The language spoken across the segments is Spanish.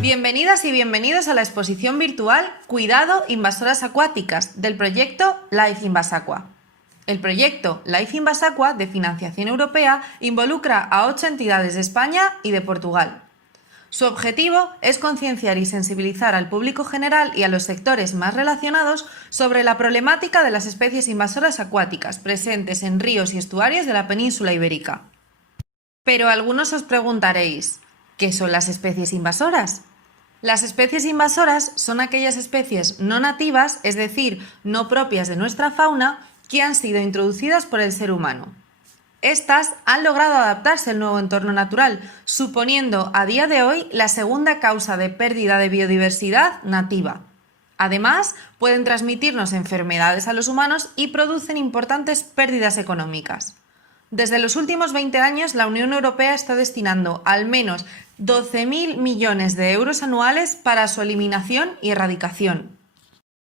Bienvenidas y bienvenidos a la exposición virtual Cuidado Invasoras Acuáticas del proyecto Life Invasaqua. El proyecto Life Invasaqua de financiación europea involucra a 8 entidades de España y de Portugal. Su objetivo es concienciar y sensibilizar al público general y a los sectores más relacionados sobre la problemática de las especies invasoras acuáticas presentes en ríos y estuarios de la península ibérica. Pero algunos os preguntaréis, ¿qué son las especies invasoras? Las especies invasoras son aquellas especies no nativas, es decir, no propias de nuestra fauna, que han sido introducidas por el ser humano. Estas han logrado adaptarse al nuevo entorno natural, suponiendo a día de hoy la segunda causa de pérdida de biodiversidad nativa. Además, pueden transmitirnos enfermedades a los humanos y producen importantes pérdidas económicas. Desde los últimos 20 años, la Unión Europea está destinando al menos 12.000 millones de euros anuales para su eliminación y erradicación.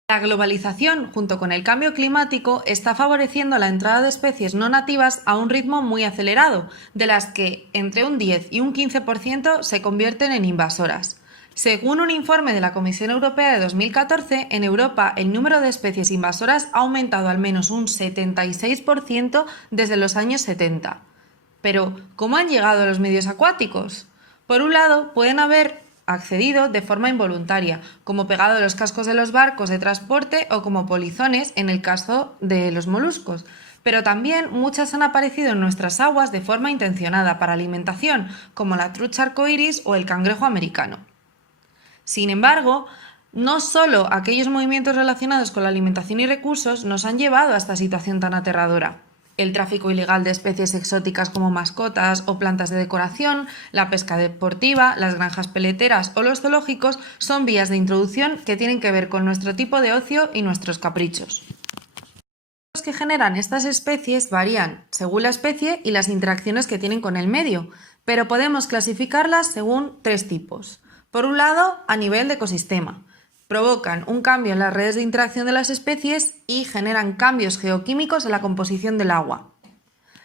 La globalización, junto con el cambio climático, está favoreciendo la entrada de especies no nativas a un ritmo muy acelerado, de las que entre un 10 y un 15% se convierten en invasoras. Según un informe de la Comisión Europea de 2014, en Europa el número de especies invasoras ha aumentado al menos un 76% desde los años 70. Pero, ¿cómo han llegado a los medios acuáticos? Por un lado, pueden haber accedido de forma involuntaria, como pegado a los cascos de los barcos de transporte o como polizones en el caso de los moluscos. Pero también muchas han aparecido en nuestras aguas de forma intencionada para alimentación, como la trucha arcoíris o el cangrejo americano. Sin embargo, no solo aquellos movimientos relacionados con la alimentación y recursos nos han llevado a esta situación tan aterradora. El tráfico ilegal de especies exóticas como mascotas o plantas de decoración, la pesca deportiva, las granjas peleteras o los zoológicos son vías de introducción que tienen que ver con nuestro tipo de ocio y nuestros caprichos. Los que generan estas especies varían según la especie y las interacciones que tienen con el medio, pero podemos clasificarlas según 3 tipos. Por un lado, a nivel de ecosistema. Provocan un cambio en las redes de interacción de las especies y generan cambios geoquímicos en la composición del agua.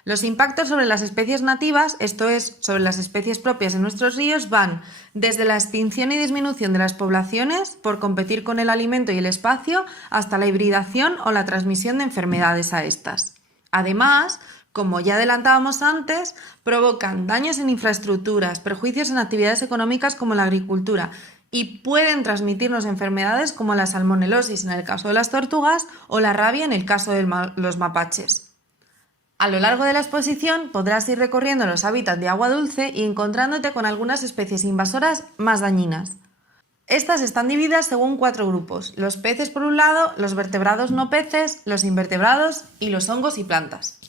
Los impactos sobre las especies nativas, esto es, sobre las especies propias de nuestros ríos, van desde la extinción y disminución de las poblaciones por competir con el alimento y el espacio hasta la hibridación o la transmisión de enfermedades a estas. Además, como ya adelantábamos antes, provocan daños en infraestructuras, perjuicios en actividades económicas como la agricultura, y pueden transmitirnos enfermedades como la salmonelosis en el caso de las tortugas o la rabia en el caso de los mapaches. A lo largo de la exposición podrás ir recorriendo los hábitats de agua dulce y encontrándote con algunas especies invasoras más dañinas. Estas están divididas según 4 grupos: los peces por un lado, los vertebrados no peces, los invertebrados y los hongos y plantas.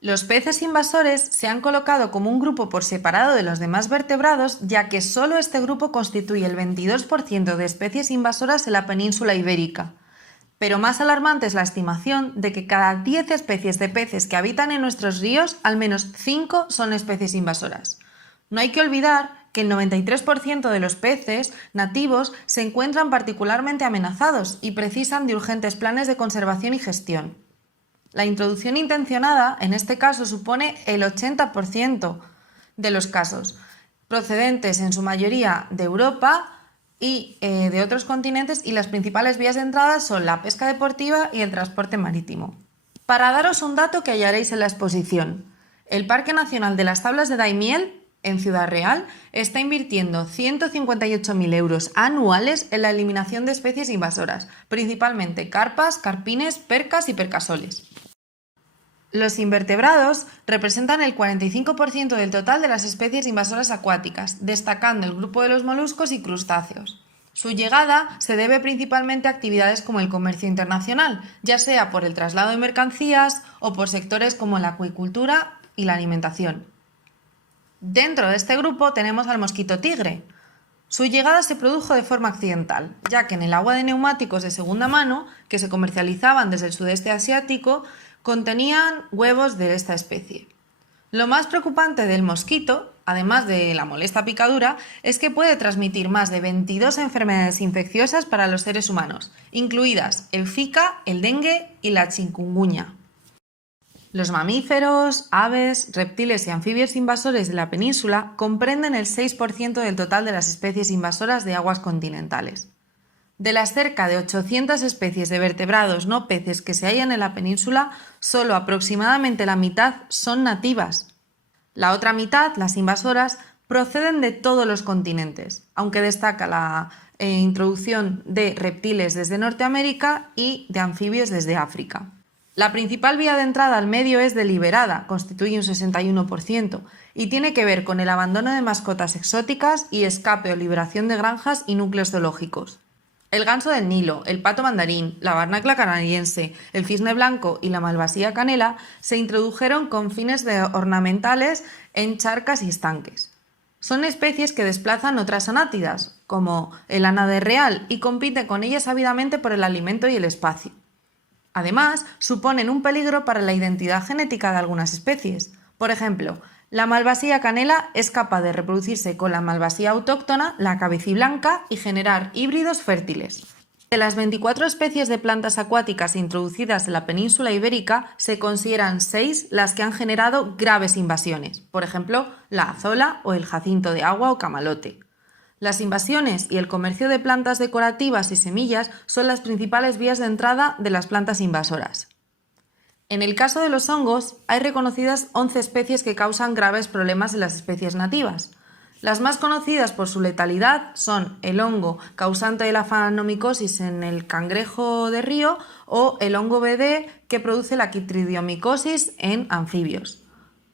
Los peces invasores se han colocado como un grupo por separado de los demás vertebrados, ya que solo este grupo constituye el 22% de especies invasoras en la península ibérica. Pero más alarmante es la estimación de que cada 10 especies de peces que habitan en nuestros ríos, al menos 5 son especies invasoras. No hay que olvidar que el 93% de los peces nativos se encuentran particularmente amenazados y precisan de urgentes planes de conservación y gestión. La introducción intencionada, en este caso, supone el 80% de los casos, procedentes en su mayoría de Europa y de otros continentes, y las principales vías de entrada son la pesca deportiva y el transporte marítimo. Para daros un dato que hallaréis en la exposición, el Parque Nacional de las Tablas de Daimiel, en Ciudad Real, está invirtiendo 158.000 euros anuales en la eliminación de especies invasoras, principalmente carpas, carpines, percas y percasoles. Los invertebrados representan el 45% del total de las especies invasoras acuáticas, destacando el grupo de los moluscos y crustáceos. Su llegada se debe principalmente a actividades como el comercio internacional, ya sea por el traslado de mercancías o por sectores como la acuicultura y la alimentación. Dentro de este grupo tenemos al mosquito tigre. Su llegada se produjo de forma accidental, ya que en el agua de neumáticos de segunda mano, que se comercializaban desde el sudeste asiático, contenían huevos de esta especie. Lo más preocupante del mosquito, además de la molesta picadura, es que puede transmitir más de 22 enfermedades infecciosas para los seres humanos, incluidas el Zika, el dengue y la chikungunya. Los mamíferos, aves, reptiles y anfibios invasores de la península comprenden el 6% del total de las especies invasoras de aguas continentales. De las cerca de 800 especies de vertebrados no peces que se hallan en la península, solo aproximadamente la mitad son nativas. La otra mitad, las invasoras, proceden de todos los continentes, aunque destaca la introducción de reptiles desde Norteamérica y de anfibios desde África. La principal vía de entrada al medio es deliberada, constituye un 61%, y tiene que ver con el abandono de mascotas exóticas y escape o liberación de granjas y núcleos zoológicos. El ganso del Nilo, el pato mandarín, la barnacla canadiense, el cisne blanco y la malvasía canela se introdujeron con fines ornamentales en charcas y estanques. Son especies que desplazan otras anátidas, como el ánade real, y compiten con ellas ávidamente por el alimento y el espacio. Además, suponen un peligro para la identidad genética de algunas especies. Por ejemplo, la malvasía canela es capaz de reproducirse con la malvasía autóctona, la cabeciblanca, y generar híbridos fértiles. De las 24 especies de plantas acuáticas introducidas en la península ibérica, se consideran 6 las que han generado graves invasiones, por ejemplo, la azola o el jacinto de agua o camalote. Las invasiones y el comercio de plantas decorativas y semillas son las principales vías de entrada de las plantas invasoras. En el caso de los hongos, hay reconocidas 11 especies que causan graves problemas en las especies nativas. Las más conocidas por su letalidad son el hongo causante de la phanomycosis en el cangrejo de río o el hongo BD que produce la quitridiomicosis en anfibios.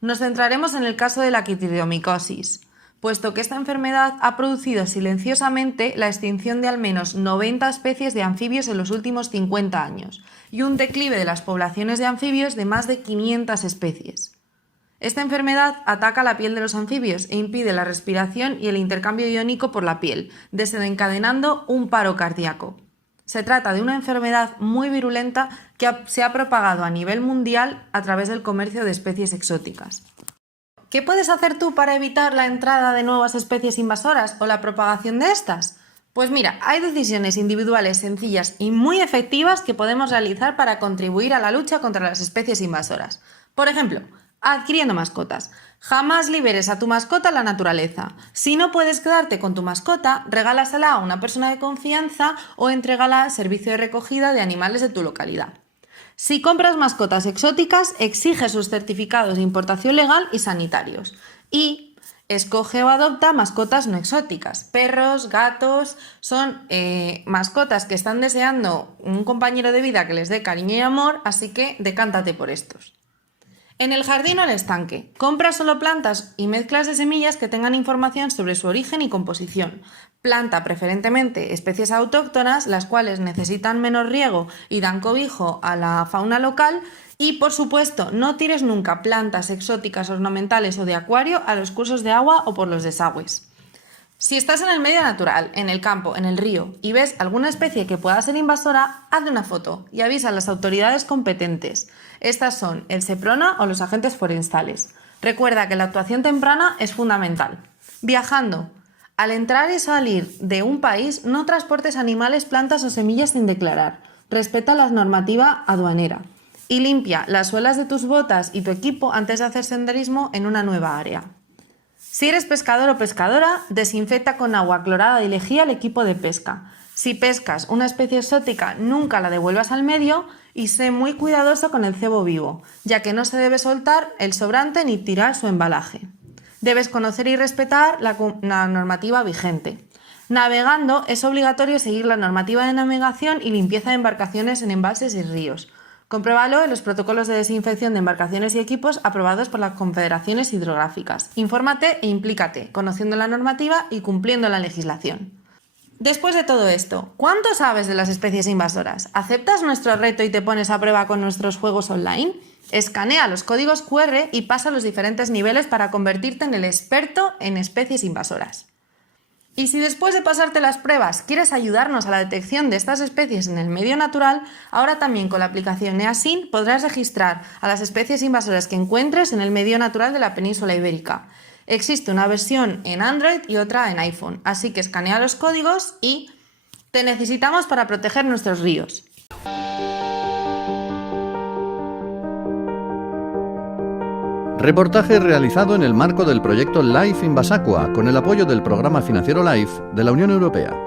Nos centraremos en el caso de la quitridiomicosis, puesto que esta enfermedad ha producido silenciosamente la extinción de al menos 90 especies de anfibios en los últimos 50 años y un declive de las poblaciones de anfibios de más de 500 especies. Esta enfermedad ataca la piel de los anfibios e impide la respiración y el intercambio iónico por la piel, desencadenando un paro cardíaco. Se trata de una enfermedad muy virulenta que se ha propagado a nivel mundial a través del comercio de especies exóticas. ¿Qué puedes hacer tú para evitar la entrada de nuevas especies invasoras o la propagación de estas? Pues mira, hay decisiones individuales sencillas y muy efectivas que podemos realizar para contribuir a la lucha contra las especies invasoras. Por ejemplo, adquiriendo mascotas. Jamás liberes a tu mascota a la naturaleza. Si no puedes quedarte con tu mascota, regálasela a una persona de confianza o entrégala al servicio de recogida de animales de tu localidad. Si compras mascotas exóticas, exige sus certificados de importación legal y sanitarios. Y escoge o adopta mascotas no exóticas. Perros, gatos, son mascotas que están deseando un compañero de vida que les dé cariño y amor, así que decántate por estos. En el jardín o el estanque, compra solo plantas y mezclas de semillas que tengan información sobre su origen y composición. Planta preferentemente especies autóctonas, las cuales necesitan menos riego y dan cobijo a la fauna local. Y, por supuesto, no tires nunca plantas exóticas, ornamentales o de acuario a los cursos de agua o por los desagües. Si estás en el medio natural, en el campo, en el río, y ves alguna especie que pueda ser invasora, hazle una foto y avisa a las autoridades competentes. Estas son el SEPRONA o los agentes forestales. Recuerda que la actuación temprana es fundamental. Viajando. Al entrar y salir de un país, no transportes animales, plantas o semillas sin declarar. Respeta la normativa aduanera. Y limpia las suelas de tus botas y tu equipo antes de hacer senderismo en una nueva área. Si eres pescador o pescadora, desinfecta con agua clorada y lejía el equipo de pesca. Si pescas una especie exótica, nunca la devuelvas al medio y sé muy cuidadoso con el cebo vivo, ya que no se debe soltar el sobrante ni tirar su embalaje. Debes conocer y respetar la normativa vigente. Navegando es obligatorio seguir la normativa de navegación y limpieza de embarcaciones en embalses y ríos. Compruébalo en los protocolos de desinfección de embarcaciones y equipos aprobados por las confederaciones hidrográficas. Infórmate e implícate, conociendo la normativa y cumpliendo la legislación. Después de todo esto, ¿cuánto sabes de las especies invasoras? ¿Aceptas nuestro reto y te pones a prueba con nuestros juegos online? Escanea los códigos QR y pasa los diferentes niveles para convertirte en el experto en especies invasoras. Y si después de pasarte las pruebas quieres ayudarnos a la detección de estas especies en el medio natural, ahora también con la aplicación EASIN podrás registrar a las especies invasoras que encuentres en el medio natural de la península ibérica. Existe una versión en Android y otra en iPhone, así que escanea los códigos y te necesitamos para proteger nuestros ríos. Reportaje realizado en el marco del proyecto LIFE Inbasaqua, con el apoyo del programa financiero LIFE de la Unión Europea.